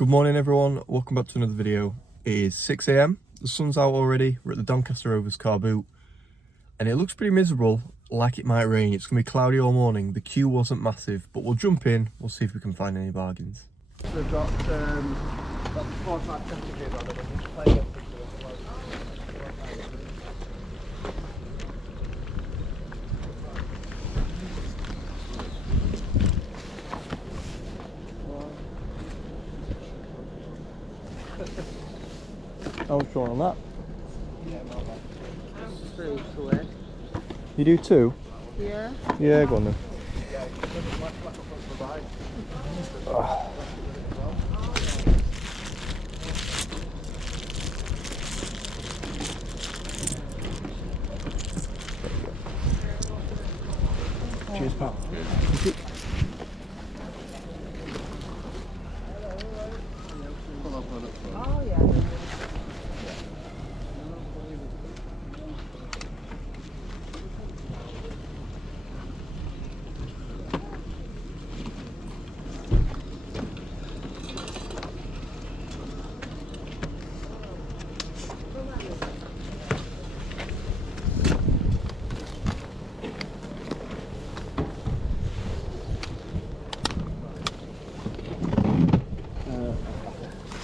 Good morning everyone, welcome back to another video. It is 6 AM, the sun's out already, we're at the Doncaster Rovers car boot and it looks pretty miserable, like it might rain. It's going to be cloudy all morning, the queue wasn't massive, but we'll jump in, we'll see if we can find any bargains. We've got the 4-5 categories on it, we're just playing it. I was short on that. Yeah, not bad. Through to it. You do too? Yeah. Yeah, go on then. Cheers, pal. Oh, yeah.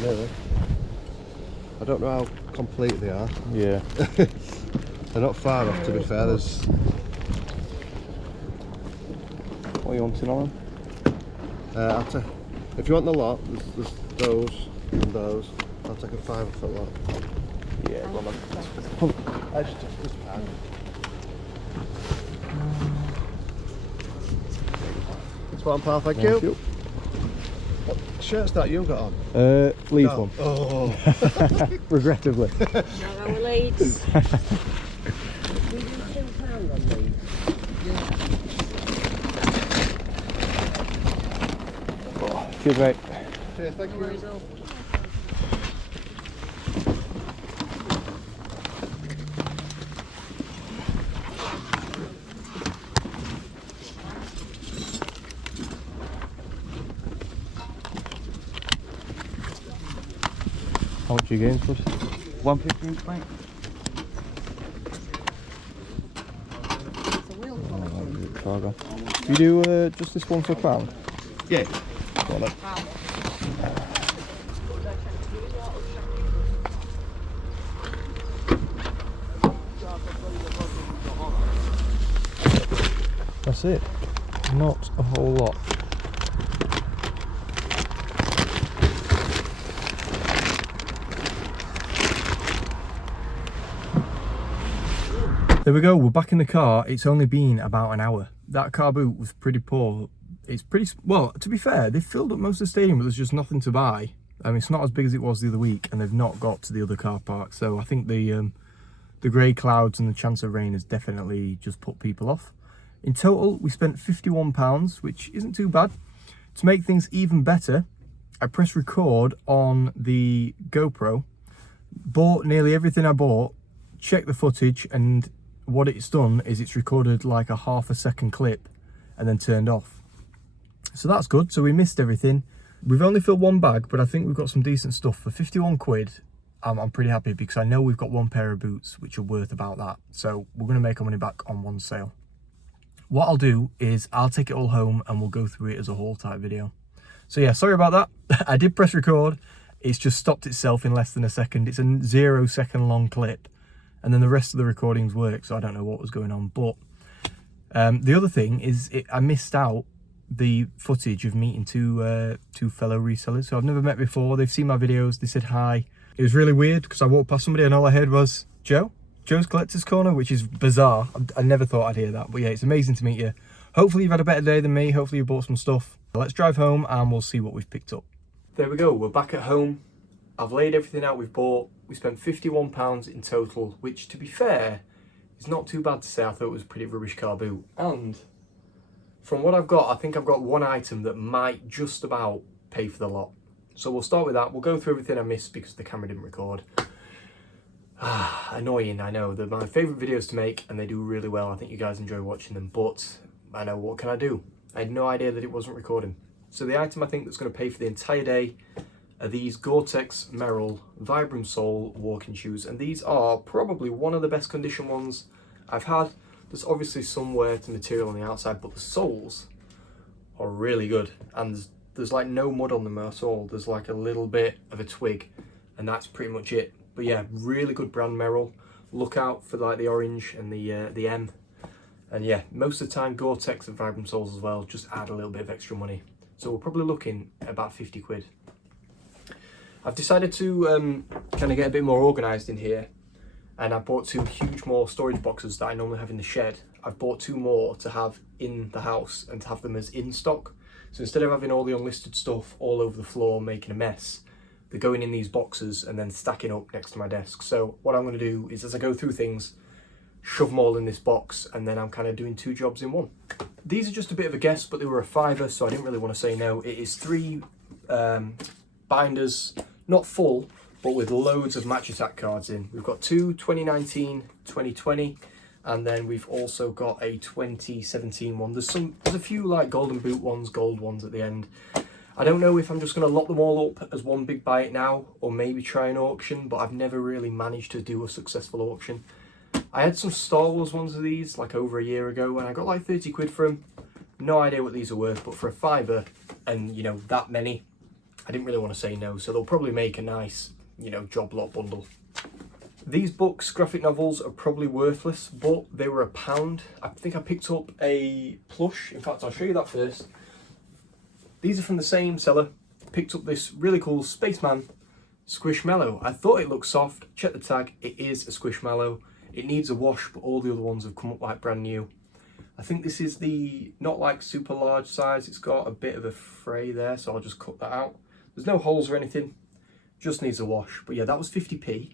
Really? I don't know how complete they are. Yeah. They're not far off, to be fair. There's... What are you wanting on them? If you want the lot, there's those and those. I'll take a £5 for lot. Yeah, go on then. I just took this bag. That's one, pal, thank you. What shirt's that you got on? Leeds Oh. one. Oh. Regrettably. Not our Leeds. We do £2 on Leeds. Cheers mate. Okay, thank you. How much are you getting for us? 150 each, mate. It's a wheel quality. Cargo. Do you do just this one for £1? Yeah. Go on then. That's it. Not a whole lot. There we go, we're back in the car. It's only been about an hour. That car boot was pretty poor. It's pretty, well, to be fair, they've filled up most of the stadium, but there's just nothing to buy. It's not as big as it was the other week, and they've not got to the other car park. So I think the grey clouds and the chance of rain has definitely just put people off. In total, we spent £51, which isn't too bad. To make things even better, I pressed record on the GoPro, bought nearly everything I bought, checked the footage, and what it's done is it's recorded like a ½ second clip and then turned off. So that's good. So we missed everything. We've only filled one bag, but I think we've got some decent stuff. For 51 quid, I'm pretty happy because I know we've got one pair of boots which are worth about that. So we're going to make our money back on one sale. What I'll do is I'll take it all home and we'll go through it as a haul type video. So yeah, sorry about that. I did press record. It's just stopped itself in less than a second. It's a 0 second long clip. And then the rest of the recordings work, so I don't know what was going on. But the other thing is I missed out the footage of meeting two fellow resellers who I've never met before. They've seen my videos, they said hi. It was really weird because I walked past somebody and all I heard was Joe's Collector's Corner, which is bizarre. I never thought I'd hear that, but yeah, it's amazing to meet you. Hopefully you've had a better day than me. Hopefully you bought some stuff. Let's drive home and we'll see what we've picked up. There we go, we're back at home. I've laid everything out we've bought. We spent £51 in total, which to be fair, is not too bad to say. I thought it was a pretty rubbish car boot. And from what I've got, I think I've got one item that might just about pay for the lot. So we'll start with that. We'll go through everything I missed because the camera didn't record. Annoying, I know. They're my favourite videos to make and they do really well. I think you guys enjoy watching them, but I know, what can I do? I had no idea that it wasn't recording. So the item I think that's going to pay for the entire day are these Gore-Tex Merrell Vibram Sole walking shoes, and these are probably one of the best condition ones I've had. There's obviously some wear to material on the outside, but the soles are really good, and there's like no mud on them at all. There's like a little bit of a twig, and that's pretty much it. But yeah, really good brand Merrell. Look out for like the orange and the M. And yeah, most of the time Gore-Tex and Vibram soles as well, just add a little bit of extra money. So we're probably looking at about 50 quid. I've decided to kind of get a bit more organised in here, and I bought 2 huge more storage boxes that I normally have in the shed. I've bought 2 more to have in the house and to have them as in stock. So instead of having all the unlisted stuff all over the floor making a mess, they're going in these boxes and then stacking up next to my desk. So what I'm going to do is, as I go through things, shove them all in this box, and then I'm kind of doing 2 jobs in one. These are just a bit of a guess, but they were a £5, so I didn't really want to say no. It is 3 binders, not full, but with loads of Match Attack cards in. We've got 2 2019, 2020, and then we've also got a 2017 one. There's a few like golden boot ones, gold ones at the end. I don't know if I'm just going to lock them all up as one big buy it now, or maybe try an auction, but I've never really managed to do a successful auction. I had some Star Wars ones of these like over a year ago, and I got like 30 quid for them. No idea what these are worth, but for a £5 and, you know, that many, I didn't really want to say no. So they'll probably make a nice, you know, job lot bundle. These books, graphic novels, are probably worthless, but they were £1. I think I picked up a plush. In fact, I'll show you that first. These are from the same seller. Picked up this really cool Spaceman Squishmallow. I thought it looked soft. Check the tag. It is a Squishmallow. It needs a wash, but all the other ones have come up like brand new. I think this is the not like super large size. It's got a bit of a fray there, so I'll just cut that out. There's no holes or anything. Just needs a wash. But yeah, that was 50p.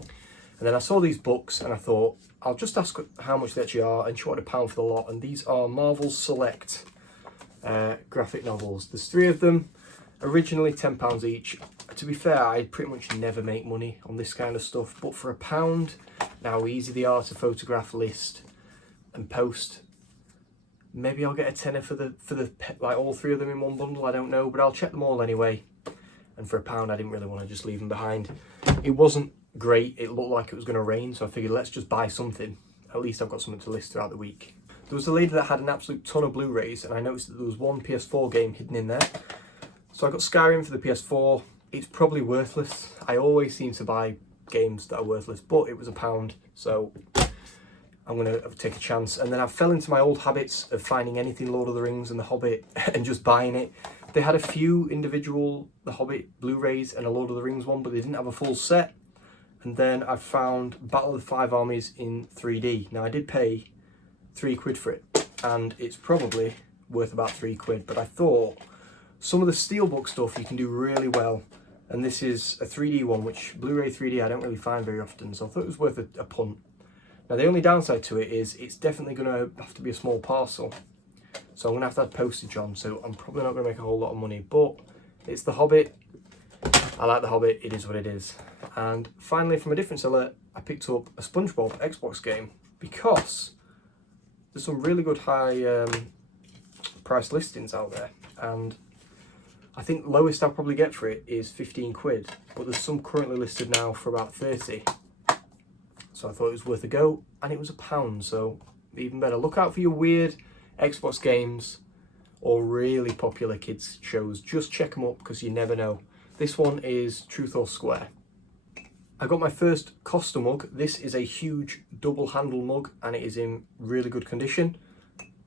And then I saw these books and I thought, I'll just ask how much they actually are, and she wanted £1 for the lot. And these are Marvel Select graphic novels. There's 3 of them, originally £10 each. To be fair, I pretty much never make money on this kind of stuff, but for £1, now how easy they are to photograph, list and post, maybe I'll get a tenner for the like all 3 of them in one bundle. I don't know, but I'll check them all anyway. And for £1, I didn't really want to just leave them behind. It wasn't great. It looked like it was going to rain, so I figured let's just buy something. At least I've got something to list throughout the week. There was a lady that had an absolute ton of Blu-rays, and I noticed that there was one PS4 game hidden in there. So I got Skyrim for the PS4. It's probably worthless. I always seem to buy games that are worthless, but it was £1, so I'm going to take a chance. And then I fell into my old habits of finding anything Lord of the Rings and The Hobbit and just buying it. They had a few individual The Hobbit Blu-rays and a Lord of the Rings one, but they didn't have a full set. And then I found Battle of the 5 Armies in 3D. Now I did pay 3 quid for it, and it's probably worth about 3 quid, but I thought some of the Steelbook stuff you can do really well, and this is a 3D one, which Blu-ray 3D I don't really find very often, so I thought it was worth a punt. Now the only downside to it is it's definitely going to have to be a small parcel, so I'm going to have to add postage on, so I'm probably not going to make a whole lot of money, but it's The Hobbit. I like The Hobbit, it is what it is. And finally, from a different seller, I picked up a SpongeBob Xbox game, because there's some really good high price listings out there, and I think lowest I'll probably get for it is 15 quid, but there's some currently listed now for about 30. So I thought it was worth a go, and it was £1, so even better. Look out for your weird Xbox games or really popular kids shows. Just check them up, because you never know. This one is Truth or Square. I got my first Costa mug. This is a huge double handle mug, and it is in really good condition.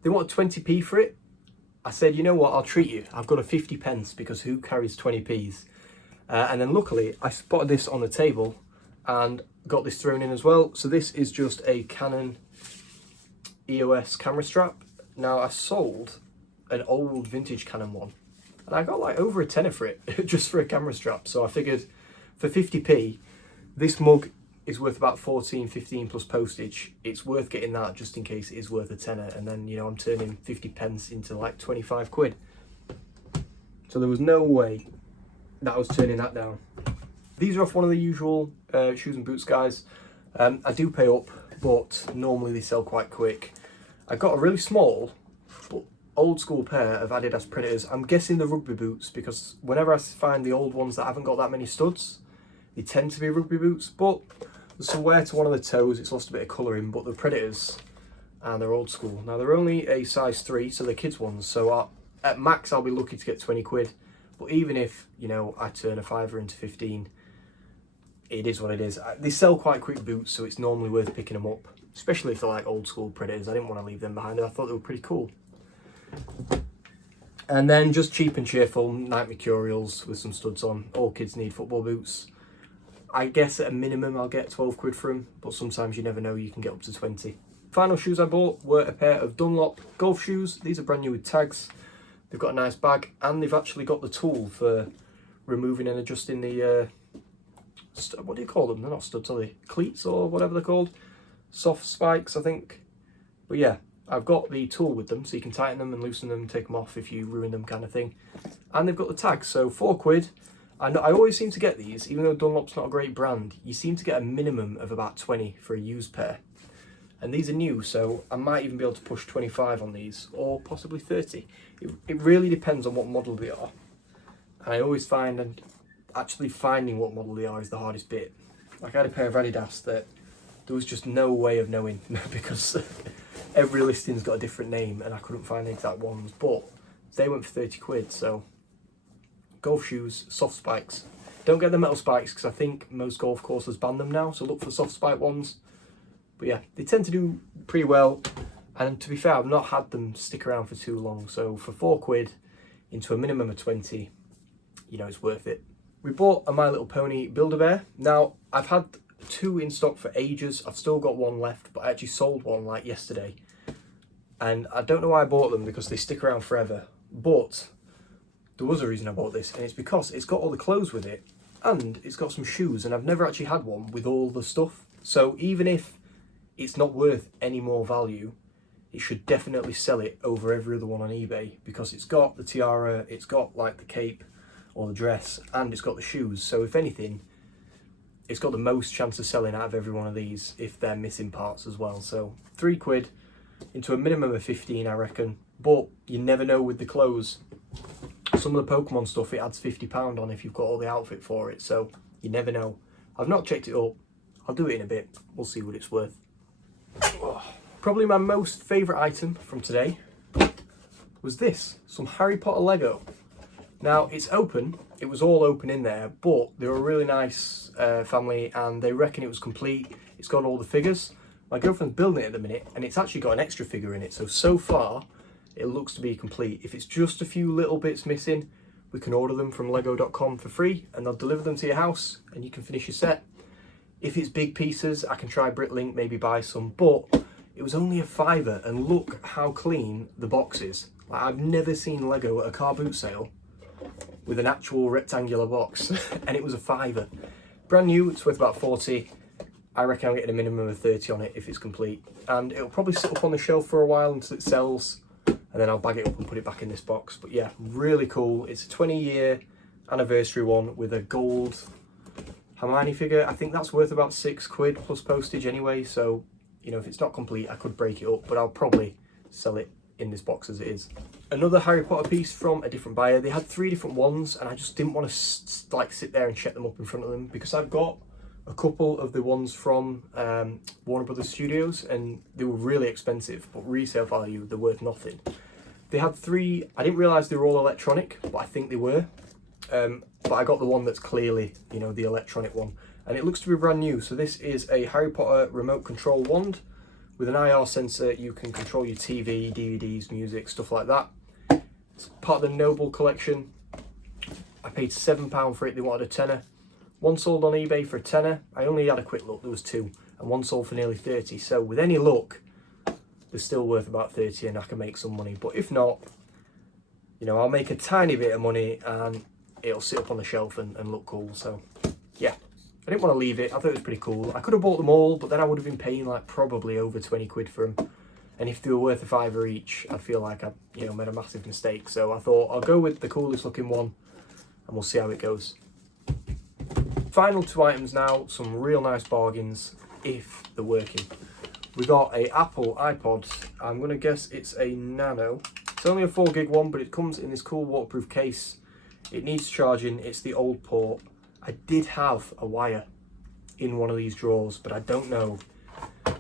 They wanted 20p for it. I said, you know what, I'll treat you. I've got a 50p, because who carries 20p's? And then luckily I spotted this on the table and got this thrown in as well. So this is just a Canon EOS camera strap. Now I sold an old vintage Canon one, and I got like over a tenner for it, just for a camera strap. So I figured for 50p, this mug is worth about 14, 15 plus postage. It's worth getting that just in case it is worth a tenner, and then, you know, I'm turning 50p into like 25 quid. So there was no way that I was turning that down. These are off one of the usual shoes and boots guys. I do pay up, but normally they sell quite quick. I got a really small, but old school pair of Adidas Predators. I'm guessing the rugby boots, because whenever I find the old ones that haven't got that many studs, they tend to be rugby boots, but there's some wear to one of the toes. It's lost a bit of colouring, but the Predators, and they're old school. Now they're only a size 3, so they're kids ones, so at max I'll be lucky to get 20 quid. But even if, you know, I turn a fiver into 15, it is what it is. They sell quite quick boots, so it's normally worth picking them up, especially if they're like old school Predators. I didn't want to leave them behind. I thought they were pretty cool. And then just cheap and cheerful Night Mercurials with some studs on. All kids need football boots. I guess at a minimum I'll get 12 quid for them, but sometimes you never know, you can get up to 20. Final shoes I bought were a pair of Dunlop golf shoes. These are brand new with tags. They've got a nice bag, and they've actually got the tool for removing and adjusting the what do you call them? They're not studs, are they? Cleats or whatever they're called. Soft spikes, I think. But yeah, I've got the tool with them, so you can tighten them and loosen them and take them off if you ruin them, kind of thing. And they've got the tags, so 4 quid. And I always seem to get these, even though Dunlop's not a great brand, you seem to get a minimum of about 20 for a used pair. And these are new, so I might even be able to push 25 on these, or possibly 30. It really depends on what model they are. And I always find, and actually finding what model they are is the hardest bit. Like I had a pair of Adidas that there was just no way of knowing because every listing's got a different name and I couldn't find the exact ones, but they went for 30 quid, so golf shoes, soft spikes. Don't get the metal spikes because I think most golf courses ban them now, so look for soft spike ones. But yeah, they tend to do pretty well, and to be fair, I've not had them stick around for too long, so for 4 quid into a minimum of 20, you know, it's worth it. We bought a My Little Pony Build-A-Bear. Now, I've had 2 in stock for ages. I've still got 1 left, but I actually sold 1 like yesterday. And I don't know why I bought them, because they stick around forever. But there was a reason I bought this, and it's because it's got all the clothes with it, and it's got some shoes, and I've never actually had one with all the stuff. So even if it's not worth any more value, it should definitely sell it over every other one on eBay, because it's got the tiara, it's got like the cape or the dress, and it's got the shoes. So if anything, it's got the most chance of selling out of every one of these if they're missing parts as well. So 3 quid into a minimum of 15, I reckon. But you never know with the clothes. Some of the Pokemon stuff, it adds £50 on if you've got all the outfit for it, so you never know. I've not checked it up. I'll do it in a bit. We'll see what it's worth. Probably my most favourite item from today was this, some Harry Potter Lego. Now, it's open. It was all open in there, but they were a really nice family, and they reckon it was complete. It's got all the figures. My girlfriend's building it at the minute, and it's actually got an extra figure in it. So far, it looks to be complete. If it's just a few little bits missing, we can order them from lego.com for free, and they'll deliver them to your house, and you can finish your set. If it's big pieces, I can try Britlink, maybe buy some, but it was only a £5, and look how clean the box is. Like, I've never seen Lego at a car boot sale with an actual rectangular box, and it was a £5. Brand new, it's worth about 40. I reckon I'm getting a minimum of 30 on it if it's complete, and it'll probably sit up on the shelf for a while until it sells, and then I'll bag it up and put it back in this box. But yeah, really cool. It's a 20-year anniversary one with a gold Hermione figure. I think that's worth about 6 quid plus postage anyway, so you know, if it's not complete, I could break it up, but I'll probably sell it in this box as it is. Another Harry Potter piece from a different buyer. They had 3 different ones, and I just didn't want to like sit there and check them up in front of them, because I've got a couple of the ones from Warner Brothers Studios, and they were really expensive, but resale value, they're worth nothing. They had 3, I didn't realise they were all electronic, but I think they were. But I got the one that's clearly, you know, the electronic one, and it looks to be brand new. So this is a Harry Potter remote control wand with an IR sensor. You can control your TV, DVDs, music, stuff like that. It's part of the Noble collection. I paid £7 for it. They wanted a tenner. One sold on eBay for a tenner. I only had a quick look, there was 2, and one sold for nearly 30. So with any luck, they're still worth about 30, and I can make some money. But if not, you know, I'll make a tiny bit of money, and it'll sit up on the shelf and look cool. So yeah, I didn't want to leave it. I thought it was pretty cool. I could have bought them all, but then I would have been paying like probably over 20 quid for them, and if they were worth a £5 each, I feel like I, you know, made a massive mistake. So I thought I'll go with the coolest looking one, and we'll see how it goes. Final 2 items now, some real nice bargains if they're working. We got a Apple iPod. I'm gonna guess it's a Nano. It's only a 4 gig one, but it comes in this cool waterproof case. It needs charging. It's the old port. I did have a wire in one of these drawers, but I don't know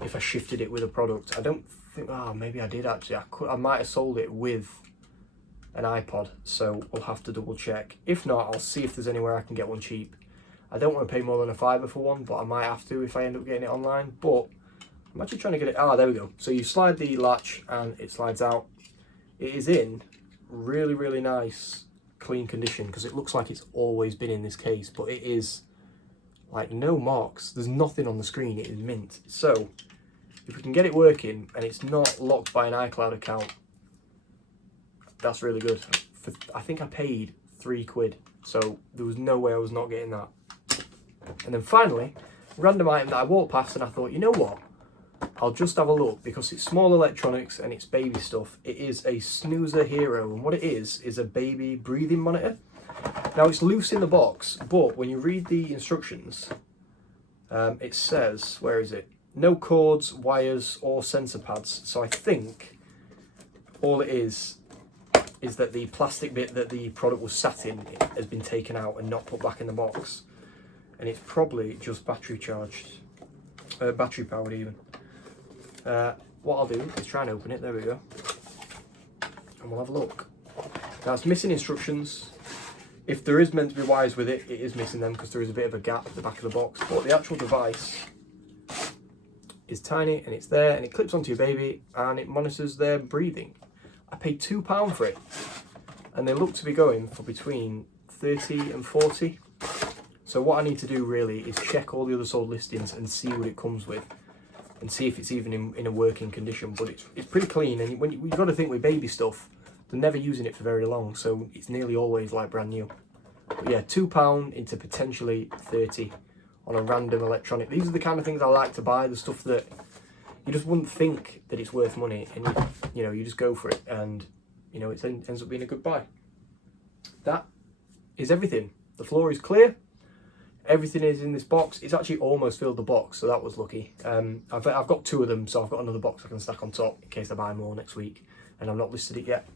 if I shifted it with a product. I don't think, oh, maybe I did actually. I might have sold it with an iPod, so we'll have to double check. If not, I'll see if there's anywhere I can get one cheap. I don't want to pay more than a £5 for one, but I might have to if I end up getting it online. But I'm actually trying to get it, there we go. So you slide the latch and it slides out. It is in really, really nice, clean condition, because it looks like it's always been in this case, but it is like no marks. There's nothing on the screen. It is mint. So if we can get it working and it's not locked by an iCloud account, that's really good. I think I paid £3, so there was no way I was not getting that. And then finally, random item that I walked past and I thought, you know what? I'll just have a look, because it's small electronics and it's baby stuff. It is a Snoozer Hero, and what it is a baby breathing monitor. Now it's loose in the box, but when you read the instructions, it says, where is it? No cords, wires or sensor pads. So I think all it is that the plastic bit that the product was sat in has been taken out and not put back in the box. And it's probably just battery charged, battery powered even. What I'll do is try and open it. There we go, and we'll have a look. Now it's missing instructions. If there is meant to be wires with it, it is missing them, because there is a bit of a gap at the back of the box. But the actual device is tiny and it's there, and it clips onto your baby and it monitors their breathing. I paid £2 for it, and they look to be going for between 30 and 40. So what I need to do really is check all the other sold listings and see what it comes with, and see if it's even in a working condition. But it's pretty clean, and when you've got to think with baby stuff, they're never using it for very long, so it's nearly always like brand new. But yeah, £2 into potentially 30 on a random electronic. These are the kind of things I like to buy, the stuff that you just wouldn't think that it's worth money, and you just go for it, and it ends up being a good buy. That is everything. The floor is clear. Everything is in this box. It's actually almost filled the box, so that was lucky. I've got 2 of them, so I've got another box I can stack on top in case I buy more next week, and I've not listed it yet.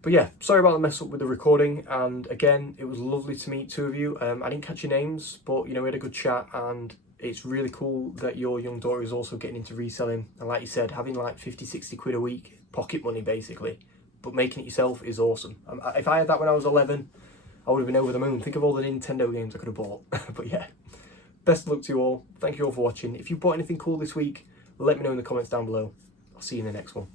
But yeah, sorry about the mess up with the recording, and again, it was lovely to meet 2 of you. I didn't catch your names, but we had a good chat, and it's really cool that your young daughter is also getting into reselling. And like you said, having like 50-60 quid a week, pocket money basically, but making it yourself is awesome. If I had that when I was 11, I would have been over the moon. Think of all the Nintendo games I could have bought. But yeah, best of luck to you all. Thank you all for watching. If you bought anything cool this week, let me know in the comments down below. I'll see you in the next one.